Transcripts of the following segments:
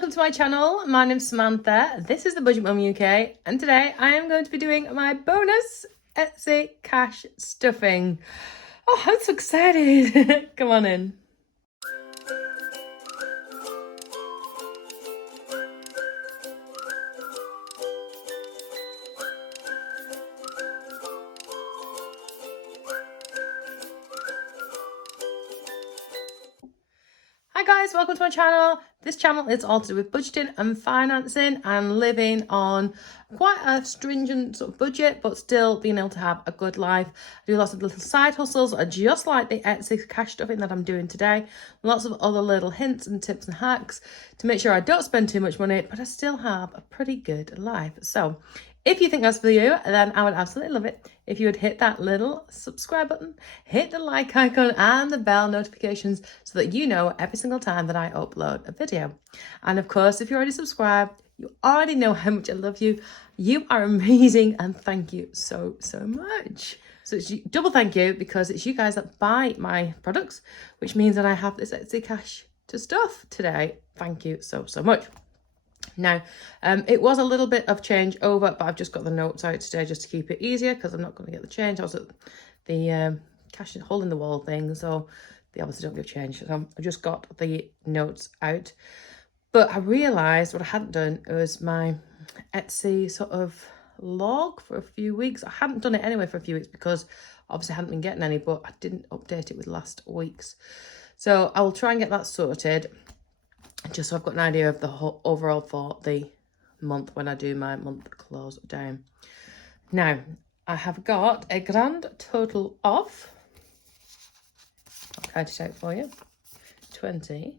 welcome to my channel. My name's Samantha. This is the Budget Mum UK, and today I am going to be doing my bonus Etsy cash stuffing. Oh, I'm so excited. Come on in. Hi guys, welcome to my channel. This channel is all to do with budgeting and financing and living on quite a stringent sort of budget, but still being able to have a good life. I do lots of little side hustles, just like the Etsy cash stuffing that I'm doing today. Lots of other little hints and tips and hacks to make sure I don't spend too much money, but I still have a pretty good life. So if you think that's for you, then I would absolutely love it if you would hit that little subscribe button, hit the like icon and the bell notifications so that you know every single time that I upload a video. And of course, if you're already subscribed, you already know how much I love you. You are amazing and thank you so much. So it's double thank you because it's you guys that buy my products, which means that I have this Etsy cash to stuff today. Thank you so much. Now, it was a little bit of change over, but I've just got the notes out today just to keep it easier because I'm not going to get the change. I was at the cash hole in the wall thing, so they obviously don't give change. So I just got the notes out. But I realised what I hadn't done was my Etsy sort of log for a few weeks. I hadn't done it anyway for a few weeks because obviously I hadn't been getting any, but I didn't update it with last week's. So I will try and get that sorted, just so I've got an idea of the whole overall for the month when I do my month close down. Now, I have got a grand total of, I'll count it out for you, 20,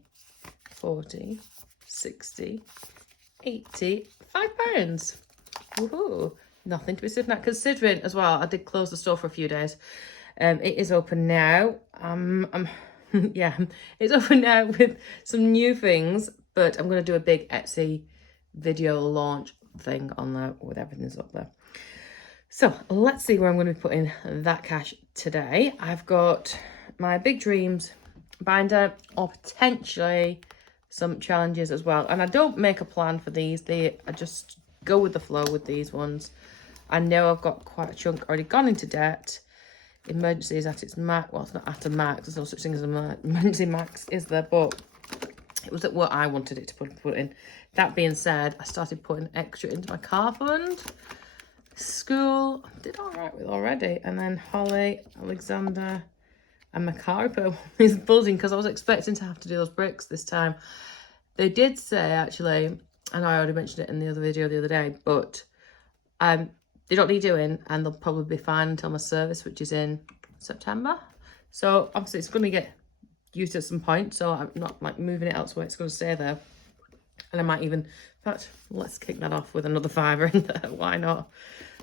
40, 60, 80, £5. Woohoo! Nothing to be sitting at, considering as well, I did close the store for a few days. It is open now. Yeah, it's open now with some new things, but I'm going to do a big Etsy video launch thing on there with everything's up there. So let's see where I'm going to be putting that cash today. I've got my Big Dreams binder, or potentially some challenges as well. And I don't make a plan for these. I just go with the flow with these ones. I know I've got quite a chunk already gone into debt. Emergency is at its max. Well, it's not at a max. There's no such thing as an emergency max, is there? But it was at what I wanted it to put in. That being said, I started putting extra into my car fund. School, I did all right with already. And then Holly, Alexander, and my car repair is buzzing because I was expecting to have to do those bricks this time. They did say, actually, and I already mentioned it in the other video the other day, but they don't need doing, and they'll probably be fine until my service, which is in September. So obviously it's going to get used at some point, so I'm not like moving it elsewhere. It's going to stay there, and I might even, in fact, let's kick that off with another £5 in there. Why not?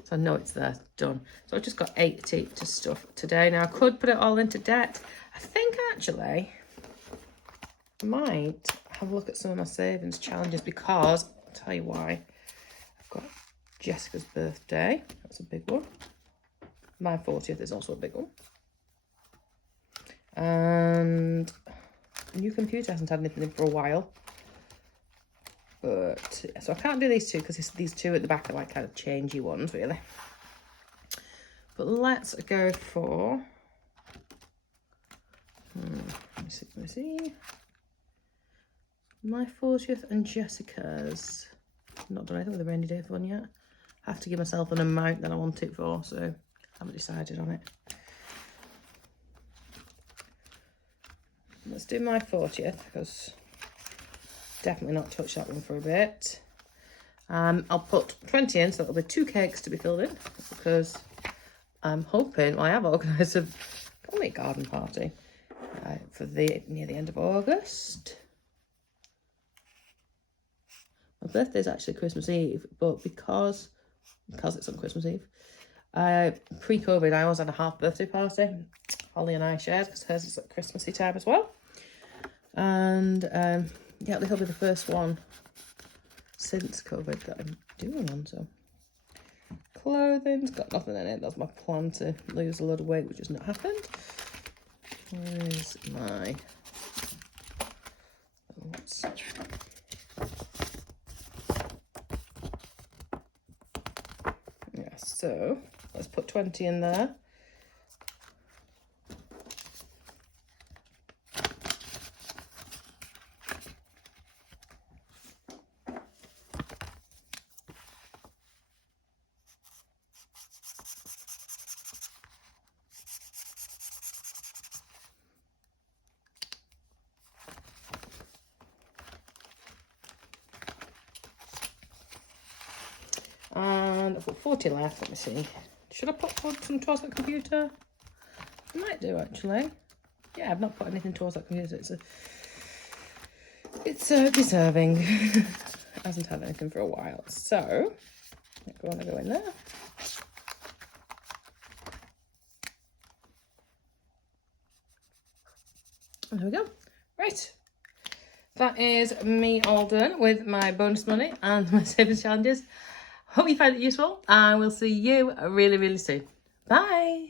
So I know it's there, done. So I've just got 80 to stuff today. Now I could put it all into debt. I think actually I might have a look at some of my savings challenges, because I'll tell you why. I've got Jessica's birthday, that's a big one. My 40th is also a big one. And the new computer hasn't had anything in for a while. But, yeah, so I can't do these two because these two at the back are like kind of changey ones, really. But let's go for, let me see. My 40th and Jessica's. I've not done anything with the rainy day one yet. I have to give myself an amount that I want it for, so I haven't decided on it. Let's do my 40th, because definitely not touch that one for a bit. I'll put 20 in, so that'll be 2 cakes to be filled in, because I'm hoping, well, I have organised a comic garden party for near the end of August. My birthday's actually Christmas Eve, but because it's on Christmas Eve, pre-COVID, I always had a half birthday party. Holly and I shared, because hers is at Christmassy time as well. And yeah, this will be the first one since COVID that I'm doing one. So clothing's got nothing in it. That's my plan, to lose a lot of weight, which has not happened. Where's my So let's put 20 in there. And I've got 40 left. Let me see. Should I put some towards that computer? I might do, actually. Yeah, I've not put anything towards that computer. It's deserving. Hasn't had anything for a while. So, I want to go in there. There we go. Right. That is me all done with my bonus money and my savings challenges. Hope you find it useful, and we'll see you really, really soon. Bye.